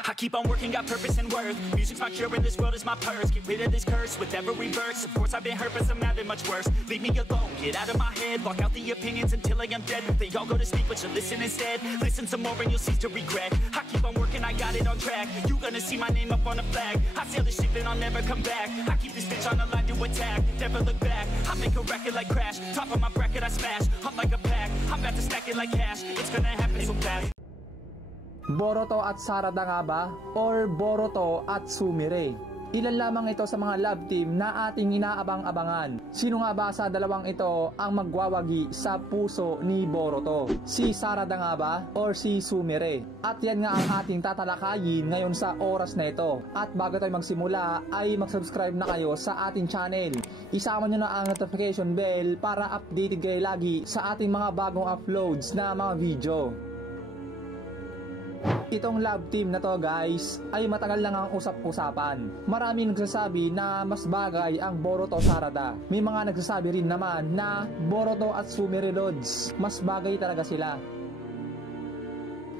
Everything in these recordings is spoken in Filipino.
I keep on working, got purpose and worth. Music's my cure and this world is my purse. Get rid of this curse with every verse. Of course I've been hurt but some having much worse. Leave me alone, get out of my head. Block out the opinions until I am dead. They all go to sleep but you listen instead. Listen some more and you'll cease to regret. I keep on working, I got it on track. You gonna see my name up on a flag. I sail the ship and I'll never come back. I keep this bitch on the line to attack. Never look back, I make a record like Crash. Top of my bracket I smash, up like a pack. I'm about to stack it like cash. It's gonna happen so fast. Boruto at Sarada nga ba? Or Boruto at Sumire? Ilan lamang ito sa mga love team na ating inaabang-abangan. Sino nga ba sa dalawang ito ang magwawagi sa puso ni Boruto? Si Sarada nga ba? Or si Sumire? At yan nga ang ating tatalakayin ngayon sa oras na ito. At bago tayo magsimula ay mag-subscribe na kayo sa ating channel. Isama nyo na ang notification bell para updated kayo lagi sa ating mga bagong uploads na mga video. Itong love team na to guys ay matagal lang ang usap-usapan. Marami nagsasabi na mas bagay ang Boruto Sarada. May mga nagsasabi rin naman na Boruto at Sumire Lods. Mas bagay talaga sila.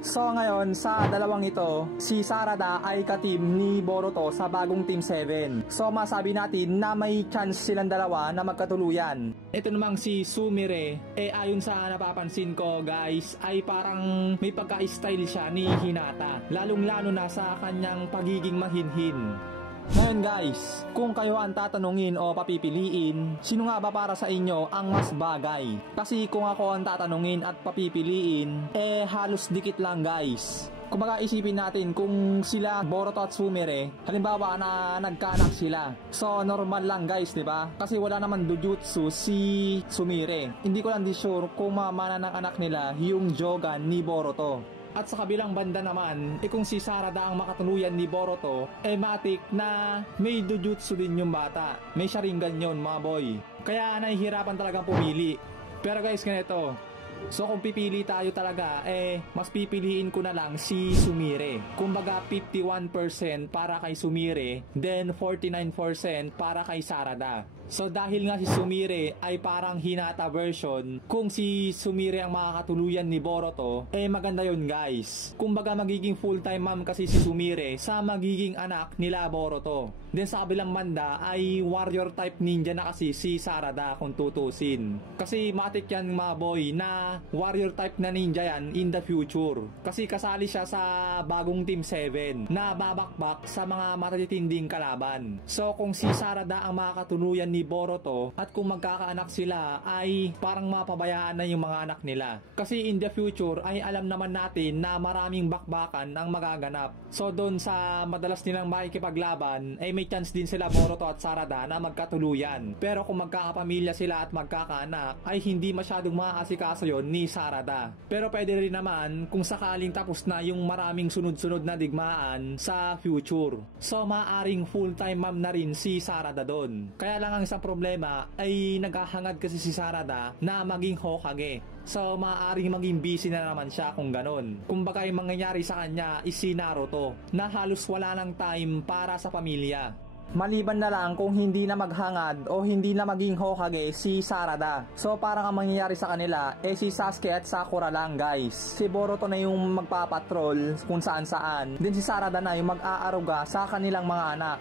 So ngayon sa dalawang ito, si Sarada ay ka-team ni Boruto sa bagong Team 7. So masabi natin na may chance silang dalawa na magkatuluyan. Ito namang si Sumire, ayon sa napapansin ko guys, ay parang may pagka-style siya ni Hinata. Lalong-lalo na sa kanyang pagiging mahinhin. Ngayon guys, kung kayo ang tatanungin o papipiliin, sino nga ba para sa inyo ang mas bagay? Kasi kung ako ang tatanungin at papipiliin, halos dikit lang guys. Kung isipin natin kung sila Boruto at Sumire, halimbawa na nagkaanak sila. So normal lang guys, di ba? Kasi wala naman jujutsu si Sumire. Hindi ko lang sure kung mamana ng anak nila yung Jogan ni Boruto. At sa kabilang banda naman, kung si Sarada ang makatuluyan ni Boruto, matik na may jujutsu din yung bata. May Sharingan yun mga boy. Kaya nahihirapan talagang pumili. Pero guys, ganito. So kung pipili tayo talaga, mas pipiliin ko na lang si Sumire. Kumbaga 51% para kay Sumire, then 49% para kay Sarada. So dahil nga si Sumire ay parang Hinata version, kung si Sumire ang makakatuluyan ni Boruto, maganda yun guys. Kumbaga magiging full-time mom kasi si Sumire sa magiging anak nila Boruto. Then sa kabilang banda ay warrior type ninja na kasi si Sarada kung tutusin. Kasi matik yan mga boy na warrior type na ninja yan in the future. Kasi kasali siya sa bagong Team 7 na babakbak sa mga matitinding kalaban. So kung si Sarada ang makakatuluyan ni Boruto at kung magkakaanak sila ay parang mapabayaan na yung mga anak nila. Kasi in the future ay alam naman natin na maraming bakbakan ang magaganap. So doon sa madalas nilang makikipaglaban ay may chance din sila Boruto at Sarada na magkatuluyan. Pero kung magkakapamilya sila at magkakaanak ay hindi masyadong maaasikaso yon ni Sarada. Pero pwede rin naman kung sakaling tapos na yung maraming sunod-sunod na digmaan sa future. So maaring full-time mom na rin si Sarada doon. Kaya lang ang isang problema ay naghahangad kasi si Sarada na maging Hokage. So maaaring maging busy na naman siya kung ganon. Kumbaga yung mangyayari sa kanya is si Naruto na halos wala ng time para sa pamilya. Maliban na lang kung hindi na maghangad o hindi na maging Hokage si Sarada. So parang ang mangyayari sa kanila si Sasuke at Sakura lang guys. Si Boruto na yung magpapatrol kung saan saan. Then si Sarada na yung mag-aaruga sa kanilang mga anak.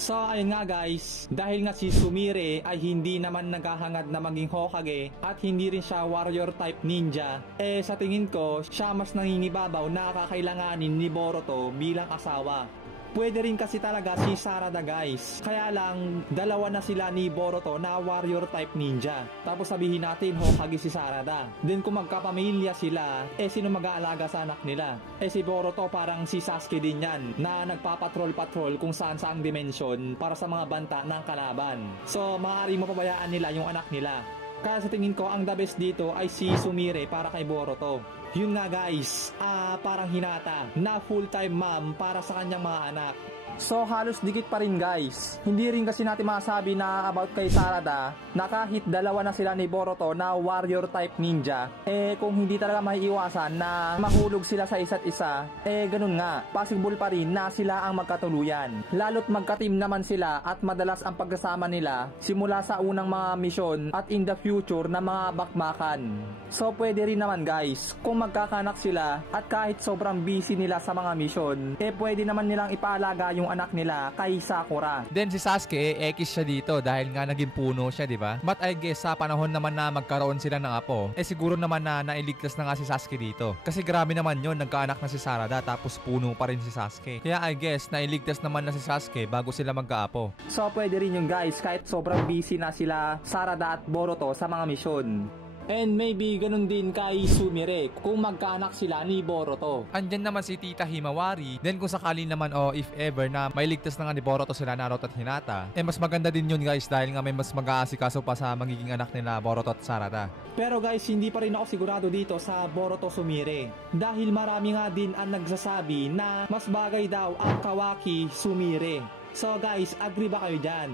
So ayun nga guys, dahil nga si Sumire ay hindi naman naghahangad na maging Hokage at hindi rin siya warrior type ninja, sa tingin ko siya mas nangingibabaw na kakailanganin ni Boruto bilang asawa. Pwede rin kasi talaga si Sarada guys. Kaya lang dalawa na sila ni Boruto na warrior type ninja. Tapos sabihin natin Hokage si Sarada. Then kung magkapamilya sila, sino mag-aalaga sa anak nila? Si Boruto parang si Sasuke din yan na nagpapatrol-patrol kung saan saang dimensyon para sa mga banta ng kalaban. So maaaring mapabayaan nila yung anak nila. Kaya sa tingin ko ang the best dito ay si Sumire para kay Boruto. Yun nga guys, parang Hinata na full-time mom para sa kanyang mga anak. So halos dikit pa rin guys. Hindi rin kasi natin masabi na about kay Sarada na kahit dalawa na sila ni Boruto na warrior type ninja, kung hindi talaga maiiwasan na mahulog sila sa isa't isa, ganun nga, possible pa rin na sila ang magkatuluyan. Lalo't magka-team naman sila at madalas ang pagkasama nila simula sa unang mga misyon at in the future na mga bakbakan. So pwede rin naman guys, kung magkakanak sila at kahit sobrang busy nila sa mga mission, pwede naman nilang ipaalaga yung anak nila kay Sakura. Then si Sasuke, X siya dito dahil nga naging puno siya, di ba? But I guess sa panahon naman na magkaroon sila ng apo, siguro naman na nailigtas na nga si Sasuke dito. Kasi grabe naman yun, nagkaanak na si Sarada tapos puno pa rin si Sasuke. Kaya I guess nailigtas naman na si Sasuke bago sila magkaapo. So pwede rin yung guys kahit sobrang busy na sila Sarada at Boruto sa mga mission. And maybe ganun din kay Sumire kung magkaanak sila ni Boruto. Andyan naman si Tita Himawari. Then kung sakali naman if ever na may ligtas na nga ni Boruto sila Naruto at Hinata, mas maganda din yun guys dahil nga may mas mag-aasikaso pa sa magiging anak nila Boruto at Sarada. Pero guys, hindi pa rin ako sigurado dito sa Boruto Sumire dahil marami nga din ang nagsasabi na mas bagay daw ang Kawaki Sumire. So guys, agree ba kayo dyan?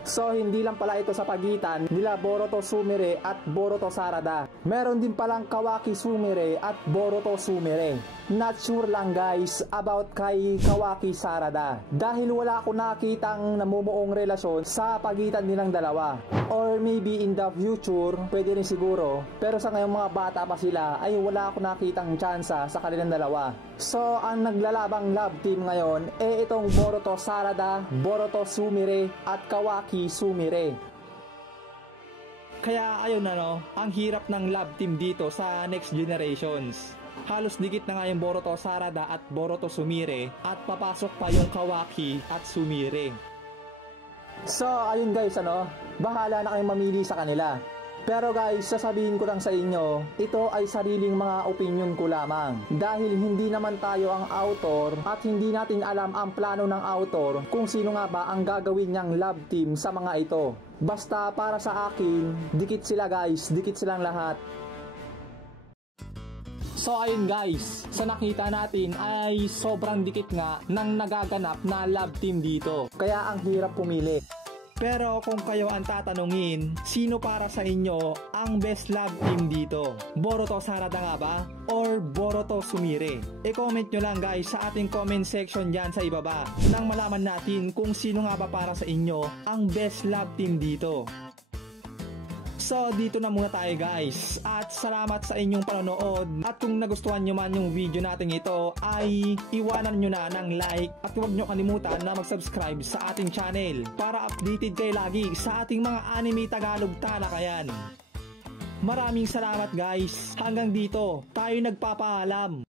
So hindi lang pala ito sa pagitan nila Boruto Sumire at Boruto Sarada. Meron din palang Kawaki Sumire at Boruto Sumire. Not sure lang guys about kay Kawaki Sarada dahil wala ako nakitang namumuong relasyon sa pagitan nilang dalawa. Or maybe in the future, pwede rin siguro. Pero sa ngayong mga bata pa sila ay wala ako nakitang tsansa sa kanilang dalawa. So ang naglalabang love team ngayon itong Boruto Sarada, Boruto Sumire at Kawaki Sumire. Kaya ayun ang hirap ng love team dito sa next generations. Halos dikit na nga yung Boruto Sarada at Boruto Sumire at papasok pa yung Kawaki at Sumire. So ayun guys, bahala na kayong mamili sa kanila. Pero guys, sasabihin ko lang sa inyo, ito ay sariling mga opinion ko lamang. Dahil hindi naman tayo ang author at hindi natin alam ang plano ng author kung sino nga ba ang gagawin niyang love team sa mga ito. Basta para sa akin, dikit sila guys, dikit silang lahat. So ayun guys, sa nakita natin ay sobrang dikit nga ng nagaganap na love team dito. Kaya ang hirap pumili. Pero kung kayo ang tatanungin, sino para sa inyo ang best love team dito? Boruto Sarada nga ba? Or Boruto Sumire? I-comment nyo lang guys sa ating comment section dyan sa ibaba nang malaman natin kung sino nga ba para sa inyo ang best love team dito. So dito na muna tayo guys at salamat sa inyong panonood at kung nagustuhan nyo man yung video natin ito ay iwanan nyo na ng like at huwag nyo kalimutan na mag-subscribe sa ating channel para updated kayo lagi sa ating mga anime Tagalog talakayan. Maraming salamat guys, hanggang dito tayo nagpapaalam.